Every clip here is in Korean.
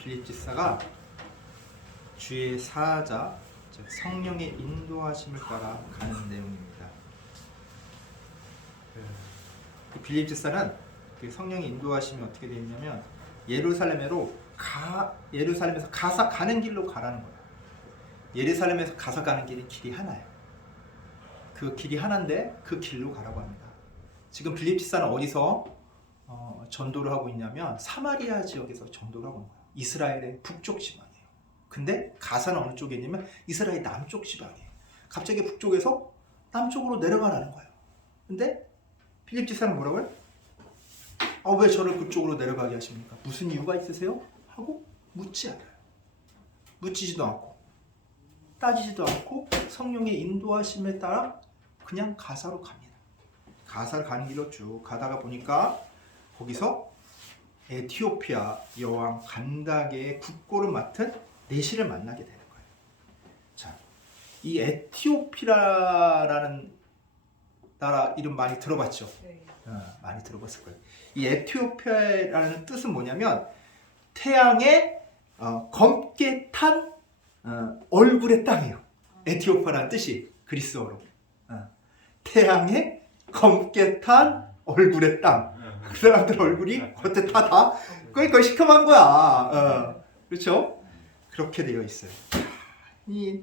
빌립 지사가 주의 사자, 즉 성령의 인도하심을 따라 가는 내용입니다. 빌립 지사는 성령의 인도하심이 어떻게 되어 있냐면 예루살렘에서 가사 가는 길로 가라는 거예요. 예루살렘에서 가사 가는 길이 하나예요. 그 길이 하나인데 그 길로 가라고 합니다. 지금 빌립 지사는 어디서 전도를 하고 있냐면 사마리아 지역에서 전도를 하고 있는 거예요. 이스라엘의 북쪽 지방이에요. 근데 가사는 어느 쪽에 있냐면 이스라엘 남쪽 지방이에요. 갑자기 북쪽에서 남쪽으로 내려가라는 거예요. 근데 빌립 지사는 뭐라고요? 왜 저를 그쪽으로 내려가게 하십니까? 무슨 이유가 있으세요? 하고 묻지 않아요. 묻지지도 않고 따지지도 않고 성령의 인도하심에 따라 그냥 가사로 갑니다. 가사를 가는 길로 쭉 가다가 보니까 거기서 에티오피아 여왕 간다게의 국고를 맡은 내시를 만나게 되는 거예요. 자, 이 에티오피아라는 나라 이름 많이 들어봤죠? 네. 많이 들어봤을 거예요. 이 에티오피아라는 뜻은 뭐냐면 태양의 검게 탄 얼굴의 땅이에요. 에티오피아라는 뜻이 그리스어로 태양의 검게 탄 얼굴의 땅. 그 사람들 얼굴이 겉에 다 거의 시커먼 거야. 그렇죠? 그렇게 되어 있어요. 이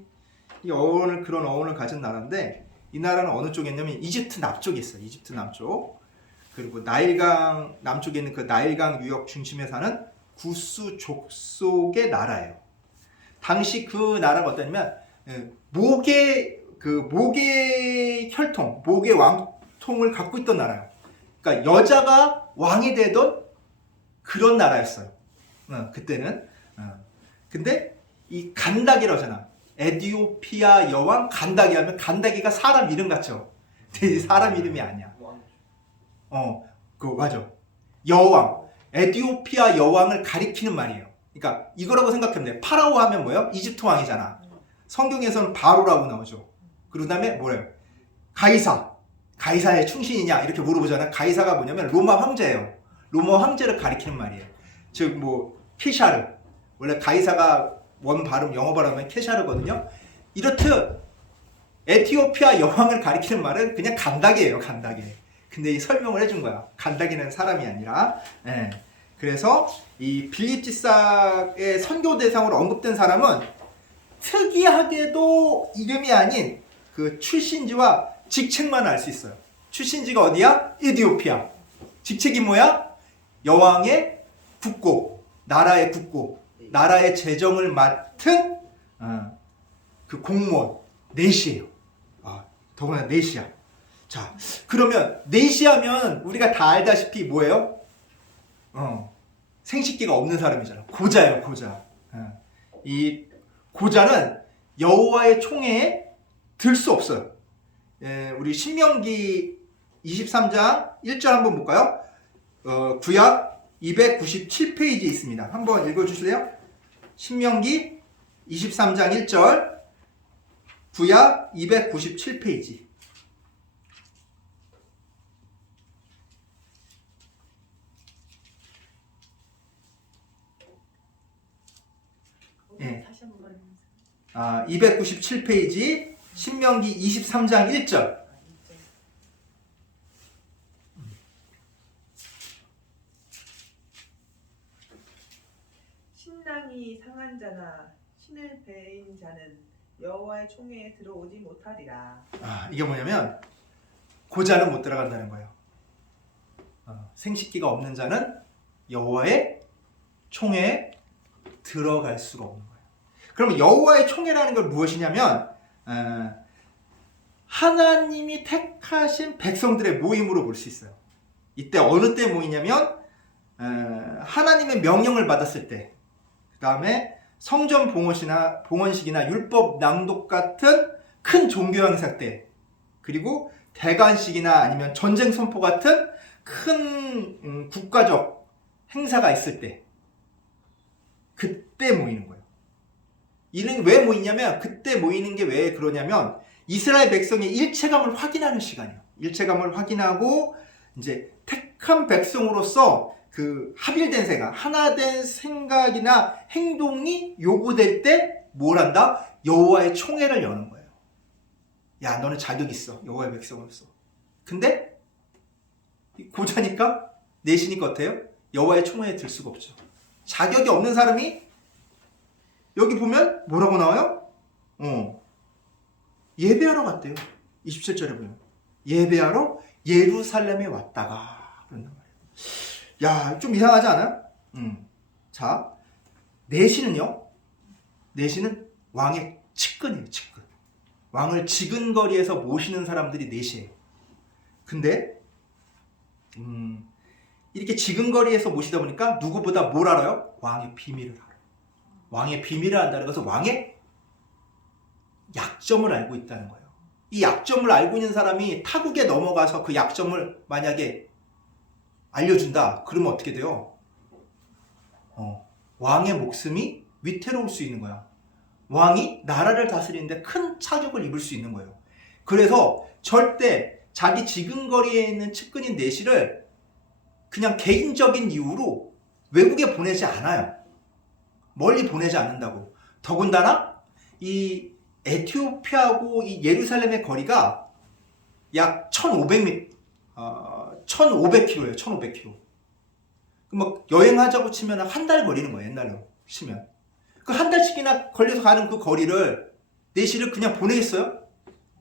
어원을 그런 어원을 가진 나라인데 이 나라는 어느 쪽에 있냐면 이집트 남쪽에 있어요. 이집트 남쪽. 그리고 나일강 남쪽에 있는 그 나일강 유역 중심에 사는 구스 족속의 나라예요. 당시 그 나라가 어떠냐면 목의 혈통, 목의 왕통을 갖고 있던 나라예요. 그러니까 여자가 왕이 되던 그런 나라였어요. 그때는. 근데 이 간다기라고 하잖아. 에티오피아 여왕 간다기 하면 간다기가 사람 이름 같죠? 근데 사람 이름이 아니야. 맞아. 여왕. 에티오피아 여왕을 가리키는 말이에요. 그러니까 이거라고 생각하면 돼. 파라오 하면 뭐예요? 이집트 왕이잖아. 성경에서는 바로라고 나오죠. 그 다음에 뭐예요? 가이사의 충신이냐 이렇게 물어보잖아요. 가이사가 뭐냐면 로마 황제예요. 로마 황제를 가리키는 말이에요. 즉 케샤르. 원래 가이사가 원 발음 영어 발음은 케샤르거든요. 이렇듯 에티오피아 여왕을 가리키는 말은 그냥 간다기예요. 간다기. 근데 이 설명을 해준 거야. 간다기는 사람이 아니라. 그래서 이 빌립 지사의 선교 대상으로 언급된 사람은 특이하게도 이름이 아닌 그 출신지와 직책만 알 수 있어요. 출신지가 어디야? 에티오피아. 직책이 뭐야? 여왕의 국고, 나라의 국고, 나라의 재정을 맡은 그 공무원 내시예요. 더구나 내시야. 자, 그러면 내시하면 우리가 다 알다시피 뭐예요? 생식기가 없는 사람이잖아. 고자예요, 고자. 이 고자는 여호와의 총회에 들 수 없어요. 우리 신명기 23장 1절 한번 볼까요? 구약 297페이지에 있습니다. 한번 읽어주실래요? 신명기 23장 1절 구약 297페이지. 다시 한번 297페이지 신명기 23장 1절. 신랑이 상한 자나 신을 배인 자는 여호와의 총회에 들어오지 못하리라. 이게 뭐냐면 고자는 못 들어간다는 거예요. 생식기가 없는 자는 여호와의 총회에 들어갈 수가 없는 거예요. 그러면 여호와의 총회라는 건 무엇이냐면 하나님이 택하신 백성들의 모임으로 볼 수 있어요. 이때 어느 때 모이냐면 하나님의 명령을 받았을 때, 그 다음에 성전 봉헌식이나 율법 낭독 같은 큰 종교 행사 때, 그리고 대관식이나 아니면 전쟁 선포 같은 큰 국가적 행사가 있을 때, 그때 모이는 거예요. 이는 왜 모이냐면, 그때 모이는 게 왜 그러냐면 이스라엘 백성의 일체감을 확인하는 시간이에요. 일체감을 확인하고 이제 택한 백성으로서 그 합일된 생각, 하나된 생각이나 행동이 요구될 때 뭘 한다? 여호와의 총회를 여는 거예요. 야, 너는 자격 있어. 여호와의 백성으로서. 근데 고자니까 내시니까 어때요? 여호와의 총회에 들 수가 없죠. 자격이 없는 사람이 여기 보면 뭐라고 나와요? 예배하러 갔대요. 27절에 보면 예배하러 예루살렘에 왔다가 그런단 말이에요. 야, 좀 이상하지 않아요? 자, 내시는요. 내시는 왕의 측근이에요. 측근. 왕을 지근거리에서 모시는 사람들이 내시예요. 근데 이렇게 지근거리에서 모시다 보니까 누구보다 뭘 알아요? 왕의 비밀을 알아요. 왕의 비밀을 안다는 것은 왕의 약점을 알고 있다는 거예요. 이 약점을 알고 있는 사람이 타국에 넘어가서 그 약점을 만약에 알려준다. 그러면 어떻게 돼요? 왕의 목숨이 위태로울 수 있는 거야. 왕이 나라를 다스리는데 큰 타격을 입을 수 있는 거예요. 그래서 절대 자기 지근거리에 있는 측근인 내시를 그냥 개인적인 이유로 외국에 보내지 않아요. 멀리 보내지 않는다고. 더군다나 이 에티오피아하고 이 예루살렘의 거리가 약 1,500km예요. 1,500km. 뭐 여행하자고 치면 한 달 걸리는 거예요. 옛날로 치면. 그 한 달씩이나 걸려서 가는 그 거리를 내시를 그냥 보내겠어요?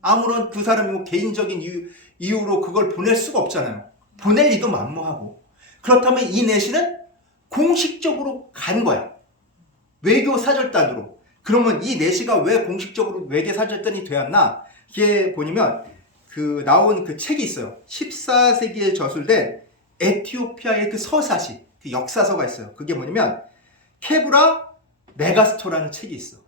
아무런 그 사람이 뭐 개인적인 이유로 그걸 보낼 수가 없잖아요. 보낼 리도 만무하고. 그렇다면 이 내시는 공식적으로 간 거야. 외교 사절단으로. 그러면 이 내시가 왜 공식적으로 외교 사절단이 되었나? 이게 보면 그 나온 그 책이 있어요. 14세기에 저술된 에티오피아의 그 서사시, 그 역사서가 있어요. 그게 뭐냐면 케브라 메가스토라는 책이 있어.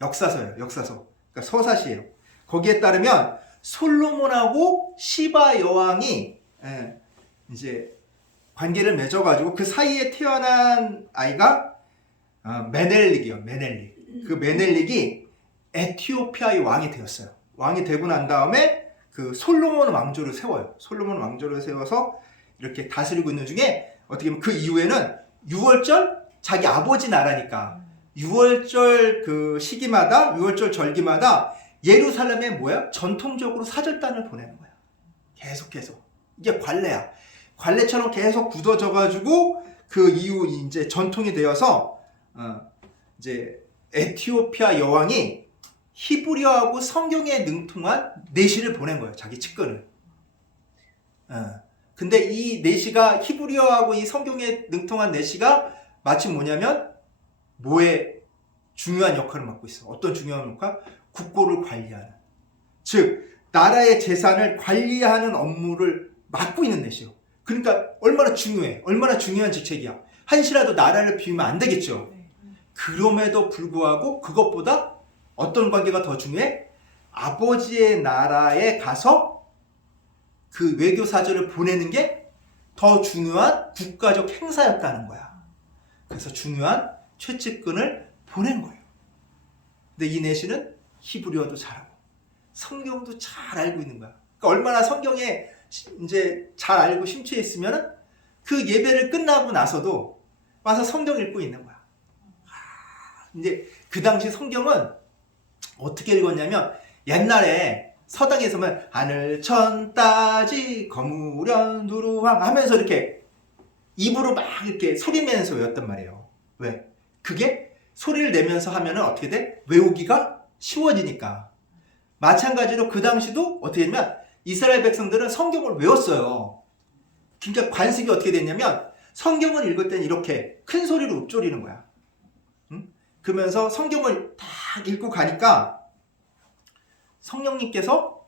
역사서예요. 역사서. 그러니까 서사시예요. 거기에 따르면 솔로몬하고 시바 여왕이 이제 관계를 맺어가지고 그 사이에 태어난 아이가 메넬릭이요. 메넬릭. 그 메넬릭이 에티오피아의 왕이 되었어요. 왕이 되고 난 다음에 그 솔로몬 왕조를 세워요. 솔로몬 왕조를 세워서 이렇게 다스리고 있는 중에 어떻게 보면 그 이후에는 6월절 자기 아버지 나라니까 6월절 그 시기마다 6월절 절기마다 예루살렘에 뭐야? 전통적으로 사절단을 보내는 거야. 계속. 이게 관례야. 관례처럼 계속 굳어져가지고 그 이후 이제 전통이 되어서 이제 에티오피아 여왕이 히브리어하고 성경에 능통한 내시를 보낸 거예요. 자기 측근을. 근데 이 내시가 히브리어하고 이 성경에 능통한 내시가 마치 뭐냐면 뭐에 중요한 역할을 맡고 있어. 어떤 중요한 역할? 국고를 관리하는. 즉 나라의 재산을 관리하는 업무를 맡고 있는 내시요. 그러니까 얼마나 중요해. 얼마나 중요한 직책이야. 한시라도 나라를 비우면 안 되겠죠. 그럼에도 불구하고 그것보다 어떤 관계가 더 중요해? 아버지의 나라에 가서 그 외교 사절을 보내는 게 더 중요한 국가적 행사였다는 거야. 그래서 중요한 최측근을 보낸 거예요. 근데 이 내시는 히브리어도 잘하고 성경도 잘 알고 있는 거야. 그러니까 얼마나 성경에 이제 잘 알고 심취해 있으면 그 예배를 끝나고 나서도 와서 성경 읽고 있는 거야. 이제 그 당시 성경은 어떻게 읽었냐면 옛날에 서당에서 보면 하늘 천 따지 거무련 두루왕 하면서 이렇게 입으로 막 이렇게 소리 내면서 외웠단 말이에요. 왜? 그게 소리를 내면서 하면은 어떻게 돼? 외우기가 쉬워지니까. 마찬가지로 그 당시도 어떻게 했냐면 이스라엘 백성들은 성경을 외웠어요. 그러니까 관습이 어떻게 됐냐면 성경을 읽을 때는 이렇게 큰 소리로 읊조리는 거야. 그러면서 성경을 딱 읽고 가니까 성령님께서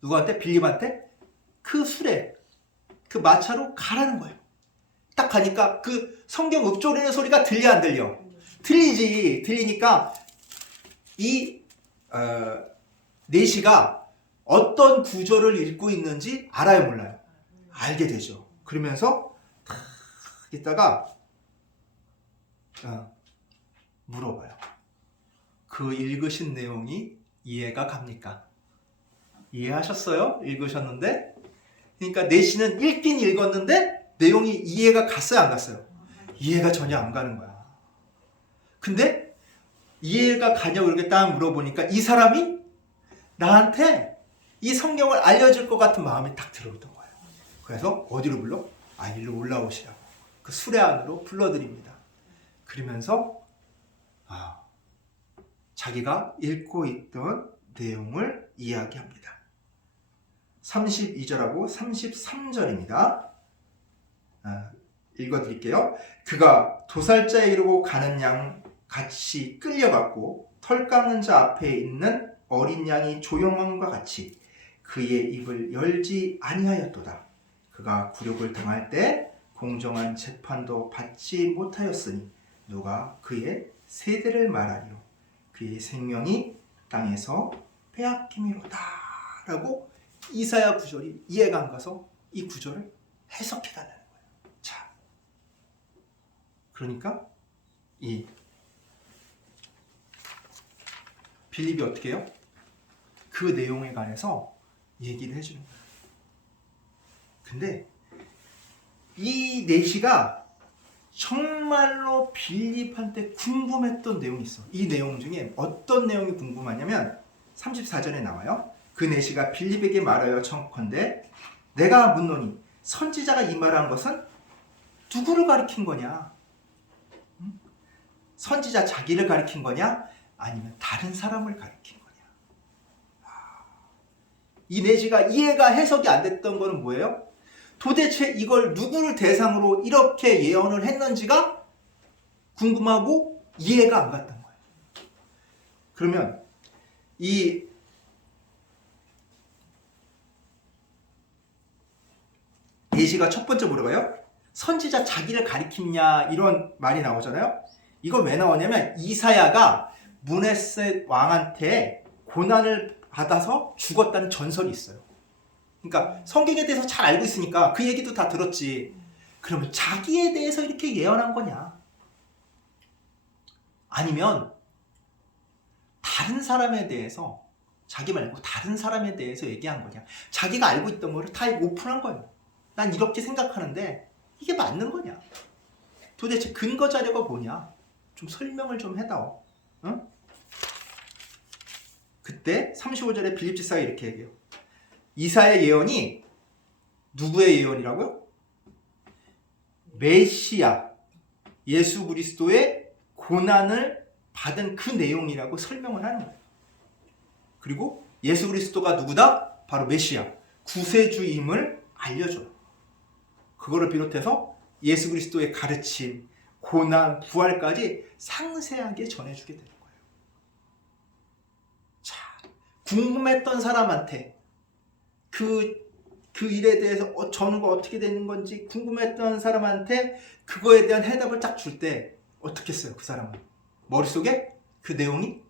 누구한테? 빌립한테 그 수레, 그 마차로 가라는 거예요. 딱 가니까 그 성경 읊조리는 소리가 들려 안 들려? 들리지. 들리니까 이 내시가 어떤 구절을 읽고 있는지 알아요, 몰라요? 알게 되죠. 그러면서 탁 있다가 물어봐요. 그 읽으신 내용이 이해가 갑니까? 이해하셨어요? 읽으셨는데? 그러니까 내시는 읽긴 읽었는데 내용이 이해가 갔어요, 안 갔어요? 이해가 전혀 안 가는 거야. 근데 이해가 가냐고 이렇게 딱 물어보니까 이 사람이 나한테 이 성경을 알려줄 것 같은 마음이 딱 들어오던 거예요. 그래서 어디로 불러? 일로 올라오시라고. 그 수레 안으로 불러드립니다. 그러면서 자기가 읽고 있던 내용을 이야기합니다. 32절하고 33절입니다. 읽어드릴게요. 그가 도살자에 이르고 가는 양 같이 끌려갔고 털 깎는 자 앞에 있는 어린 양이 조용함과 같이 그의 입을 열지 아니하였도다. 그가 굴욕을 당할 때 공정한 재판도 받지 못하였으니 누가 그의 세대를 말하리요. 그의 생명이 땅에서 빼앗김이로다. 라고 이사야 구절이 이해가 안 가서 이 구절을 해석해달라는 거예요. 자, 그러니까 이 빌립이 어떻게 해요? 그 내용에 관해서 얘기를 해주는 거예요. 근데 이 내시가 정말로 빌립한테 궁금했던 내용이 있어. 이 내용 중에 어떤 내용이 궁금하냐면 34절에 나와요. 그 내시가 빌립에게 말하여 청컨대 내가 묻노니 선지자가 이 말한 것은 누구를 가리킨 거냐? 선지자 자기를 가리킨 거냐? 아니면 다른 사람을 가리킨 거냐? 이 내시가 이해가 해석이 안 됐던 거는 뭐예요? 도대체 이걸 누구를 대상으로 이렇게 예언을 했는지가 궁금하고 이해가 안 갔던 거예요. 그러면 이 내시가 첫 번째 뭐라고요? 선지자 자기를 가리키냐 이런 말이 나오잖아요. 이건 왜 나오냐면 이사야가 문헤셋 왕한테 고난을 받아서 죽었다는 전설이 있어요. 그러니까 성경에 대해서 잘 알고 있으니까 그 얘기도 다 들었지. 그러면 자기에 대해서 이렇게 예언한 거냐? 아니면 다른 사람에 대해서 자기 말고 다른 사람에 대해서 얘기한 거냐? 자기가 알고 있던 거를 다 오픈한 거예요. 난 이렇게 생각하는데 이게 맞는 거냐? 도대체 근거 자료가 뭐냐? 좀 설명을 좀 해다오. 응? 그때 35절에 빌립 지사가 이렇게 얘기해요. 이사야의 예언이 누구의 예언이라고요? 메시아 예수 그리스도의 고난을 받은 그 내용이라고 설명을 하는 거예요. 그리고 예수 그리스도가 누구다? 바로 메시아 구세주임을 알려줘요. 그거를 비롯해서 예수 그리스도의 가르침, 고난, 부활까지 상세하게 전해주게 되는 거예요. 자, 궁금했던 사람한테 그 일에 대해서 전후가 어떻게 되는 건지 궁금했던 사람한테 그거에 대한 해답을 딱 줄 때 어떻게 했어요? 그 사람은 머릿속에 그 내용이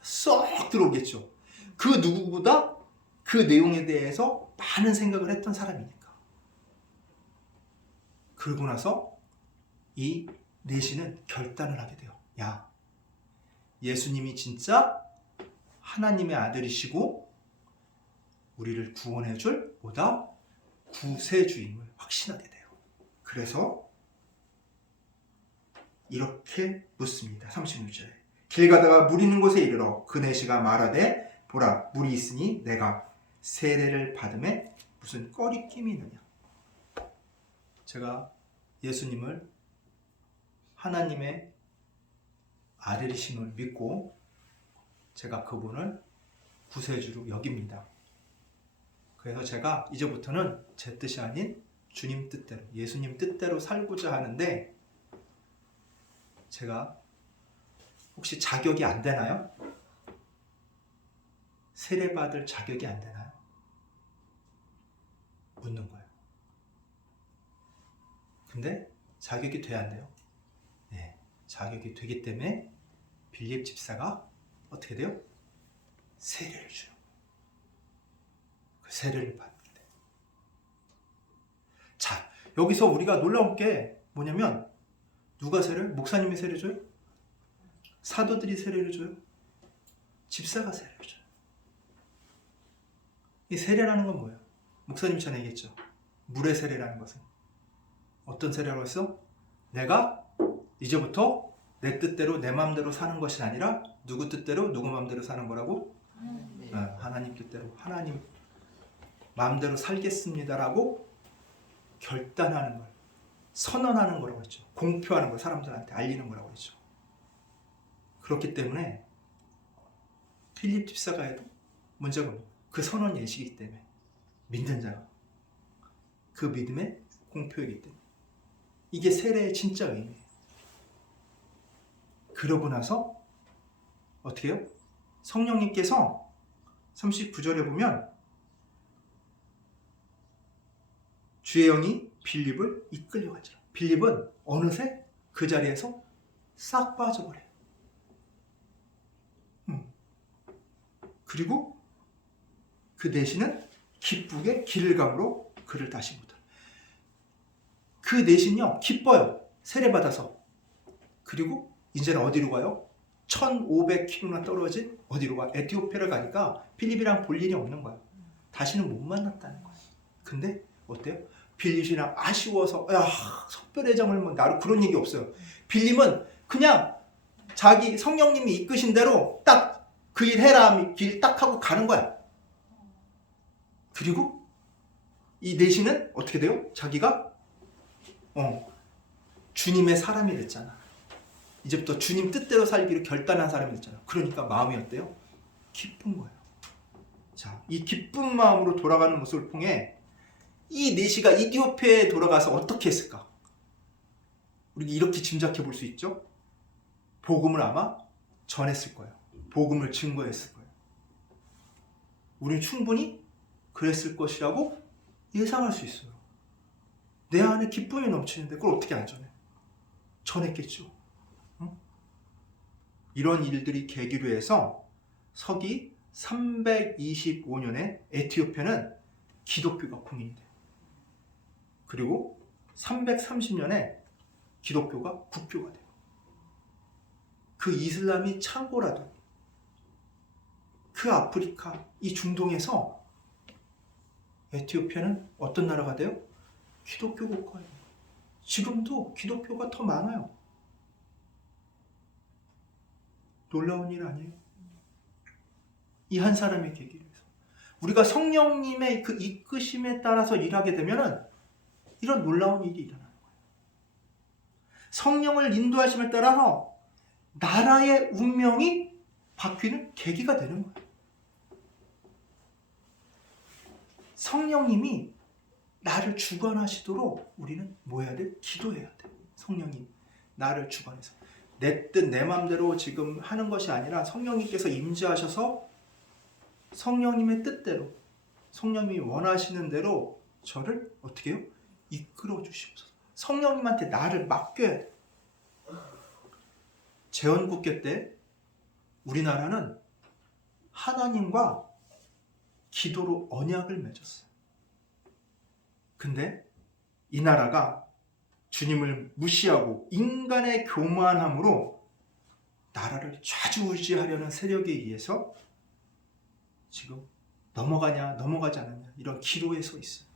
쏙 들어오겠죠. 그 누구보다 그 내용에 대해서 많은 생각을 했던 사람이니까. 그러고 나서 이 내시는 결단을 하게 돼요. 야, 예수님이 진짜 하나님의 아들이시고 우리를 구원해줄 뭐다? 구세주임을 확신하게 돼요. 그래서 이렇게 묻습니다. 36절에 길 가다가 물 있는 곳에 이르러 그 내시가 말하되 보라 물이 있으니 내가 세례를 받음에 무슨 꺼리낌이 있느냐. 제가 예수님을 하나님의 아들이심을 믿고 제가 그분을 구세주로 여깁니다. 그래서 제가 이제부터는 제 뜻이 아닌 주님 뜻대로, 예수님 뜻대로 살고자 하는데 제가 혹시 자격이 안 되나요? 세례받을 자격이 안 되나요? 묻는 거예요. 근데 자격이 돼야 안 돼요? 네, 자격이 되기 때문에 빌립 집사가 어떻게 돼요? 세례를 줘요. 그 세례를 받는데. 자, 여기서 우리가 놀라운 게 뭐냐면 누가 세례를? 목사님이 세례 줘요? 사도들이 세례를 줘요? 집사가 세례를 줘요. 이 세례라는 건 뭐예요? 목사님이 전에 얘기했죠. 물의 세례라는 것은 어떤 세례라고 했어? 내가 이제부터 내 뜻대로 내 마음대로 사는 것이 아니라 누구 뜻대로 누구 마음대로 사는 거라고? 하나님 뜻대로 하나님 마음대로 살겠습니다라고 결단하는 걸, 선언하는 거라고 했죠. 공표하는 걸 사람들한테 알리는 거라고 했죠. 그렇기 때문에 필립 집사가에도 문제가 없는 그 선언 예식이기 때문에 믿는 자가 그 믿음의 공표이기 때문에 이게 세례의 진짜 의미예요. 그러고 나서 어떻게 해요? 성령님께서 39절에 보면 주의 영이 빌립을 이끌려가지라. 빌립은 어느새 그 자리에서 싹 빠져버려요. 그리고 그 내신은 기쁘게 길을 감으로 그를 다시 못하라. 그 내신요 기뻐요. 세례받아서. 그리고 이제는 어디로 가요? 1500km나 떨어진 어디로 가? 에티오피아를 가니까 필립이랑 볼 일이 없는 거야. 다시는 못 만났다는 거야. 근데 어때요? 빌립이랑 아쉬워서 야 석별회장을 뭐 나로 그런 얘기 없어요. 빌립은 그냥 자기 성령님이 이끄신 대로 딱 그 일 해라 길 딱 하고 가는 거야. 그리고 이 내신은 어떻게 돼요? 자기가 주님의 사람이 됐잖아. 이제부터 주님 뜻대로 살기로 결단한 사람이 됐잖아. 그러니까 마음이 어때요? 기쁜 거예요. 자, 이 기쁜 마음으로 돌아가는 모습을 통해 이 내시가 이디오피아에 돌아가서 어떻게 했을까? 우리 이렇게 짐작해 볼 수 있죠? 복음을 아마 전했을 거예요. 복음을 증거했을 거예요. 우리는 충분히 그랬을 것이라고 예상할 수 있어요. 내 안에 기쁨이 넘치는데 그걸 어떻게 안 전해? 전했겠죠. 응? 이런 일들이 계기로 해서 서기 325년에 에티오피아는 기독교가 국민이 돼요. 그리고 330년에 기독교가 국교가 돼요. 그 이슬람이 창고라도 그 아프리카, 이 중동에서 에티오피아는 어떤 나라가 돼요? 기독교 국가예요. 지금도 기독교가 더 많아요. 놀라운 일 아니에요? 이 한 사람의 계기로 해서 우리가 성령님의 그 이끄심에 따라서 일하게 되면은 이런 놀라운 일이 일어나는 거예요. 성령을 인도하심에 따라서 나라의 운명이 바뀌는 계기가 되는 거예요. 성령님이 나를 주관하시도록 우리는 뭐 해야 돼? 기도해야 돼. 성령님 나를 주관해서 내 뜻 내 마음대로 지금 하는 것이 아니라 성령님께서 임재하셔서 성령님의 뜻대로 성령님이 원하시는 대로 저를 어떻게 해요? 이끌어 주시옵소서. 성령님한테 나를 맡겨야 돼. 제헌국교 때 우리나라는 하나님과 기도로 언약을 맺었어요. 근데 이 나라가 주님을 무시하고 인간의 교만함으로 나라를 좌지우지하려는 세력에 의해서 지금 넘어가냐 넘어가지 않느냐 이런 기로에 서 있어요.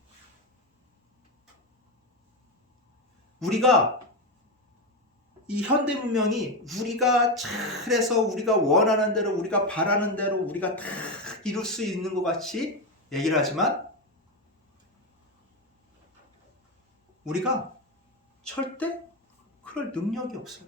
우리가 이 현대 문명이 우리가 잘해서 우리가 원하는 대로 우리가 바라는 대로 우리가 다 이룰 수 있는 것 같이 얘기를 하지만 우리가 절대 그럴 능력이 없어요.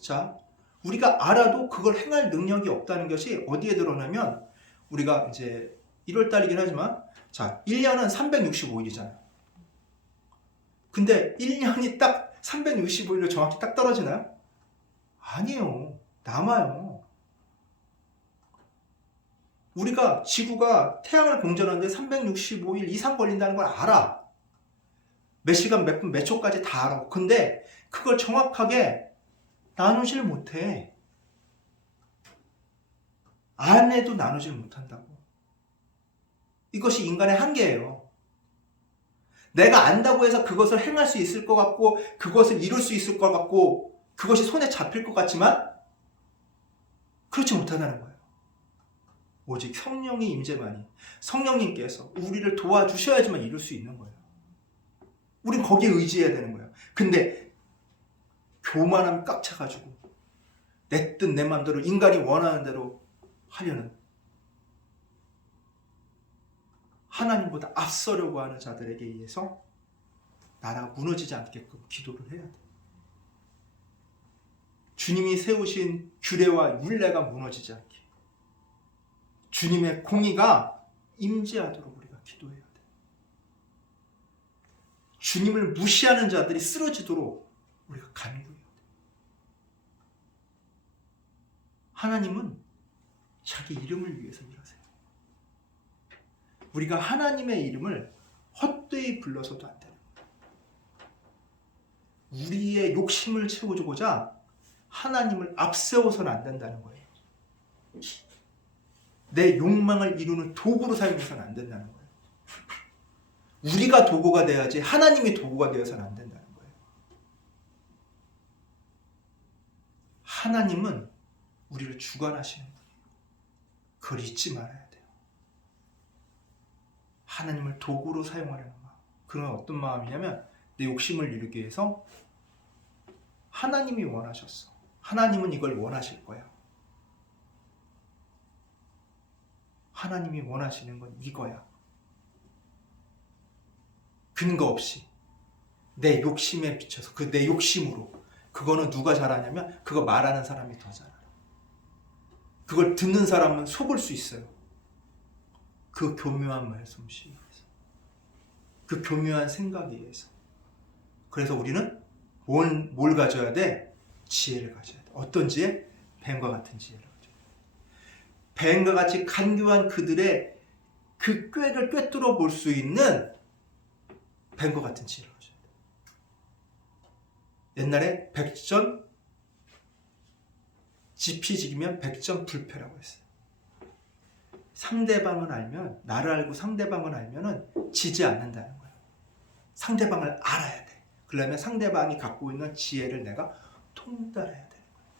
자, 우리가 알아도 그걸 행할 능력이 없다는 것이 어디에 드러나면 우리가 이제 1월달이긴 하지만 자, 1년은 365일이잖아요. 근데 1년이 딱 365일로 정확히 딱 떨어지나요? 아니에요. 남아요. 우리가 지구가 태양을 공전하는데 365일 이상 걸린다는 걸 알아. 몇 시간, 몇 분, 몇 초까지 다 알아. 근데 그걸 정확하게 나누질 못해. 안 해도 나누질 못한다고. 이것이 인간의 한계예요. 내가 안다고 해서 그것을 행할 수 있을 것 같고 그것을 이룰 수 있을 것 같고 그것이 손에 잡힐 것 같지만 그렇지 못하다는 거예요. 오직 성령의 임재만이 성령님께서 우리를 도와주셔야지만 이룰 수 있는 거예요. 우린 거기에 의지해야 되는 거예요. 근데 교만함이 꽉 차가지고 내 뜻 내 마음대로 인간이 원하는 대로 하려는, 하나님보다 앞서려고 하는 자들에게 의해서 나라가 무너지지 않게끔 기도를 해야 돼. 주님이 세우신 규례와 율례가 무너지지 않게, 주님의 공의가 임재하도록 우리가 기도해야 돼. 주님을 무시하는 자들이 쓰러지도록 우리가 간구해야 돼. 하나님은 자기 이름을 위해서 일하세요. 우리가 하나님의 이름을 헛되이 불러서도 안 되는 거예요. 우리의 욕심을 채워주고자 하나님을 앞세워서는 안 된다는 거예요. 내 욕망을 이루는 도구로 사용해서는 안 된다는 거예요. 우리가 도구가 돼야지 하나님이 도구가 되어서는 안 된다는 거예요. 하나님은 우리를 주관하시는 분이에요. 그걸 잊지 말아야 돼요. 하나님을 도구로 사용하려는 마음. 그건 어떤 마음이냐면 내 욕심을 이루기 위해서 하나님이 원하셨어. 하나님은 이걸 원하실 거야. 하나님이 원하시는 건 이거야. 근거 없이 내 욕심에 비춰서 그 내 욕심으로, 그거는 누가 잘하냐면 그거 말하는 사람이 더 잘 알아. 그걸 듣는 사람은 속을 수 있어요. 그 교묘한 말솜씨에 의해서, 그 교묘한 생각에 의해서. 그래서 우리는 뭘 가져야 돼? 지혜를 가져야 돼. 어떤 지혜? 뱀과 같은 지혜를 가져야 돼. 뱀과 같이 간교한 그들의 그 꾀를 꿰뚫어 볼 수 있는 뱀과 같은 지혜를 가져야 돼. 옛날에 백전 지피지기면 백전 불패라고 했어요. 상대방을 알면, 나를 알고 상대방을 알면은 지지 않는다는 거예요. 상대방을 알아야 돼. 그러려면 상대방이 갖고 있는 지혜를 내가 통달해야 되는 거예요.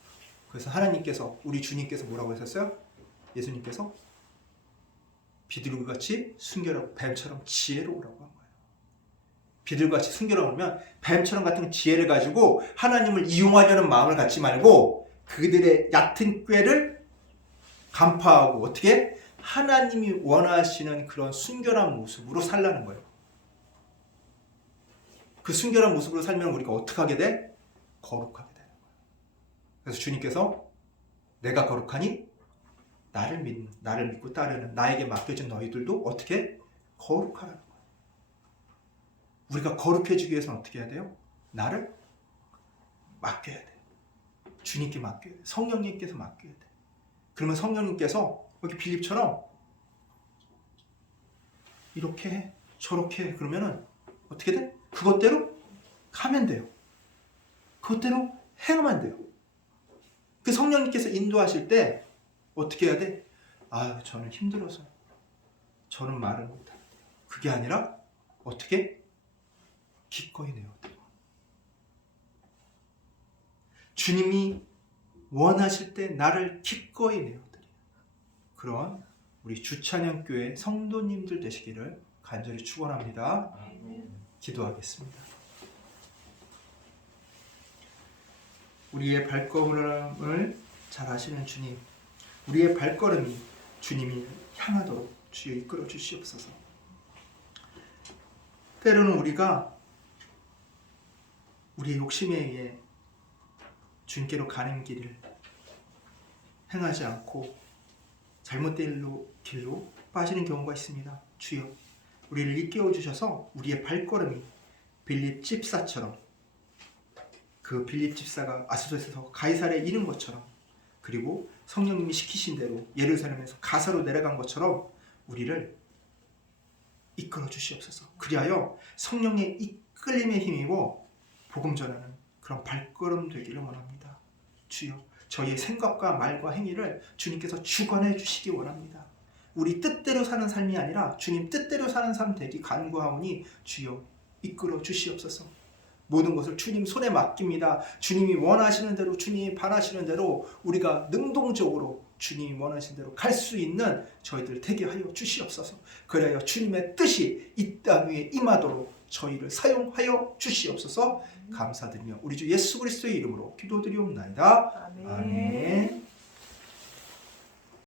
그래서 하나님께서, 우리 주님께서 뭐라고 하셨어요? 예수님께서 비둘기같이 순결하고 뱀처럼 지혜로우라고 한 거예요. 비둘기같이 순결하면 뱀처럼 같은 지혜를 가지고 하나님을 이용하려는 마음을 갖지 말고 그들의 얕은 꾀를 간파하고 어떻게? 하나님이 원하시는 그런 순결한 모습으로 살라는 거예요. 그 순결한 모습으로 살면 우리가 어떻게 하게 돼? 거룩하게 되는 거예요. 그래서 주님께서 내가 거룩하니 나를 믿고 따르는 나에게 맡겨진 너희들도 어떻게? 거룩하라는 거예요. 우리가 거룩해지기 위해서는 어떻게 해야 돼요? 나를 맡겨야 돼요. 주님께 맡겨야 돼요. 성령님께서 맡겨야 돼요. 그러면 성령님께서 여기 빌립처럼 이렇게 해, 저렇게 해. 그러면은 어떻게 돼? 그것대로 가면 돼요. 그것대로 행하면 돼요. 그 성령님께서 인도하실 때 어떻게 해야 돼? 아, 저는 힘들어서 저는 말을 못해요. 그게 아니라 어떻게? 기꺼이 내어드려. 주님이 원하실 때 나를 기꺼이 내어드려. 그런 우리 주찬영교회 성도님들 되시기를 간절히 축원합니다. 기도하겠습니다. 우리의 발걸음을 잘 아시는 주님, 우리의 발걸음이 주님이 향하도록 주여 이끌어 주시옵소서. 때로는 우리가 우리의 욕심에 의해 주님께로 가는 길을 행하지 않고 잘못된 길로 빠지는 경우가 있습니다. 주여, 우리를 일깨워 주셔서 우리의 발걸음이 빌립 집사처럼, 그 빌립 집사가 아스도스에서 가이사랴에 이른 것처럼, 그리고 성령님이 시키신 대로 예루살렘에서 가사로 내려간 것처럼 우리를 이끌어 주시옵소서. 그리하여 성령의 이끌림에 힘입어 복음 전하는 그런 발걸음 되기를 원합니다. 주여, 저희의 생각과 말과 행위를 주님께서 주관해 주시기 원합니다. 우리 뜻대로 사는 삶이 아니라 주님 뜻대로 사는 삶 되기 간구하오니 주여 이끌어 주시옵소서. 모든 것을 주님 손에 맡깁니다. 주님이 원하시는 대로, 주님이 바라시는 대로 우리가 능동적으로 주님이 원하시는 대로 갈 수 있는 저희들 되게 하여 주시옵소서. 그래야 주님의 뜻이 이 땅 위에 임하도록 저희를 사용하여 주시옵소서. 감사드리며 우리 주 예수 그리스도의 이름으로 기도드리옵나이다. 아멘. 아멘.